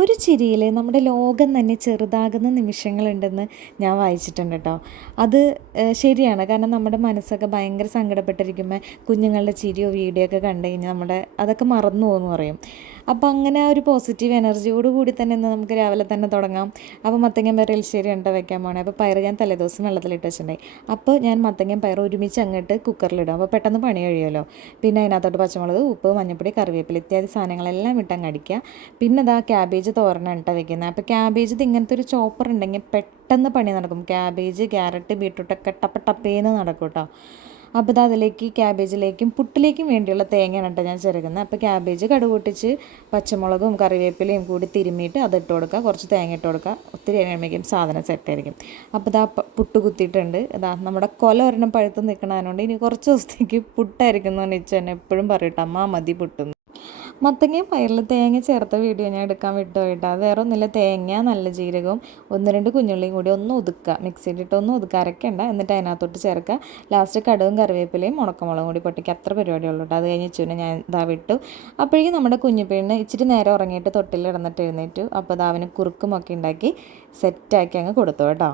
ഒരു ചിരിയിൽ നമ്മുടെ ലോകം തന്നെ ചെറുതാകുന്ന നിമിഷങ്ങളുണ്ടെന്ന് ഞാൻ വായിച്ചിട്ടുണ്ട് കേട്ടോ. അത് ശരിയാണ്. കാരണം നമ്മുടെ മനസ്സൊക്കെ ഭയങ്കര സങ്കടപ്പെട്ടിരിക്കുമ്പോൾ കുഞ്ഞുങ്ങളുടെ ചിരിയോ വീഡിയോ ഒക്കെ കണ്ടു കഴിഞ്ഞാൽ അതൊക്കെ മറന്നു പോകുമെന്ന് പറയും. അപ്പോൾ അങ്ങനെ ആ ഒരു പോസിറ്റീവ് എനർജിയോട് കൂടി തന്നെ ഇന്ന് നമുക്ക് രാവിലെ തന്നെ തുടങ്ങാം. അപ്പോൾ മത്തങ്ങ പയർ എലിശ്ശേരി ഉണ്ട് വെക്കാൻ പോണേ. അപ്പോൾ പയർ ഞാൻ തലേദിവസം വെള്ളത്തിലിട്ട് വെച്ചിട്ടുണ്ടായി. അപ്പോൾ ഞാൻ മത്തങ്ങയും പയർ ഒരുമിച്ച് അങ്ങോട്ട് കുക്കറിലിടും. അപ്പോൾ പെട്ടെന്ന് പണി കഴിയുമല്ലോ. പിന്നെ അതിനകത്തോട്ട് പച്ചമുളക്, ഉപ്പ്, മഞ്ഞൾപ്പൊടി, കറിവേപ്പില ഇത്യാദി സാധനങ്ങളെല്ലാം ഇട്ടങ്ങ് അടിക്കുക. പിന്നെ ഇതാ ക്യാബേജ് തോരനാണ് ഇട്ട വെക്കുന്നത്. അപ്പോൾ ക്യാബേജ് ഇങ്ങനത്തെ ഒരു ചോപ്പർ ഉണ്ടെങ്കിൽ പെട്ടെന്ന് പണി നടക്കും. ക്യാബേജ്, ക്യാരറ്റ്, ബീട്രൂട്ടൊക്കെ ടപ്പേന്ന് നടക്കും കേട്ടോ. അപ്പോൾ ഇത് അതിലേക്ക് ക്യാബേജിലേക്കും പുട്ടിലേക്കും വേണ്ടിയുള്ള തേങ്ങയാണ് കേട്ടോ ഞാൻ ചിരകുന്നത്. അപ്പോൾ ക്യാബേജ് കടുക് പൊട്ടിച്ച് പച്ചമുളകും കറിവേപ്പിലയും കൂടി തിരുമ്മിയിട്ട് അതിട്ട് കൊടുക്കുക. കുറച്ച് തേങ്ങ ഇട്ട് കൊടുക്കുക. ഒത്തിരി കഴിയുമ്പോഴേക്കും സാധനം സെറ്റായിരിക്കും. അപ്പോൾ ഇതാ പുട്ട് കുത്തിയിട്ടുണ്ട്. ഇതാ നമ്മുടെ കൊല ഒരെണ്ണം പഴുത്ത് നിൽക്കണതിനോണ്ട് ഇനി കുറച്ച് ദിവസത്തേക്ക് പുട്ടായിരിക്കും എന്ന് പറഞ്ഞിട്ട് തന്നെ എപ്പോഴും പറയട്ടെ, അമ്മ മതി പുട്ടുന്നു. മത്തങ്ങയും പയറിൽ തേങ്ങ ചേർത്ത വീഡിയോ ഞാൻ എടുക്കാൻ വിട്ടുപോയിട്ടോ. അത് വേറെ ഒന്നുമില്ല, തേങ്ങ, നല്ല ജീരകവും 1-2 കുഞ്ഞുള്ളിയും കൂടി ഒന്ന് ഒതുക്കുക, മിക്സിയിലിട്ട് ഒന്ന് ഒതുക്കുക, അരയ്ക്കേണ്ട. എന്നിട്ട് അതിനകത്തോട്ട് ചേർക്കുക. ലാസ്റ്റ് കടുകും കറിവേപ്പിലയും ഉണക്കമുളകും കൂടി പൊട്ടിക്കുക. അത്ര പരിപാടിയുള്ളൂ കേട്ടോ. അത് കഴിഞ്ഞ് വെച്ചു ഞാൻ ഇതാ വിട്ടു. അപ്പോഴേക്കും നമ്മുടെ കുഞ്ഞു പെണ്ണ് ഇച്ചിരി നേരം ഉറങ്ങിയിട്ട് തൊട്ടിൽ ഇടന്നിട്ട് എഴുന്നേറ്റു. അപ്പോൾ അവന് കുറുക്കുമൊക്കെ ഉണ്ടാക്കി സെറ്റാക്കി അങ്ങ് കൊടുത്തു കേട്ടോ.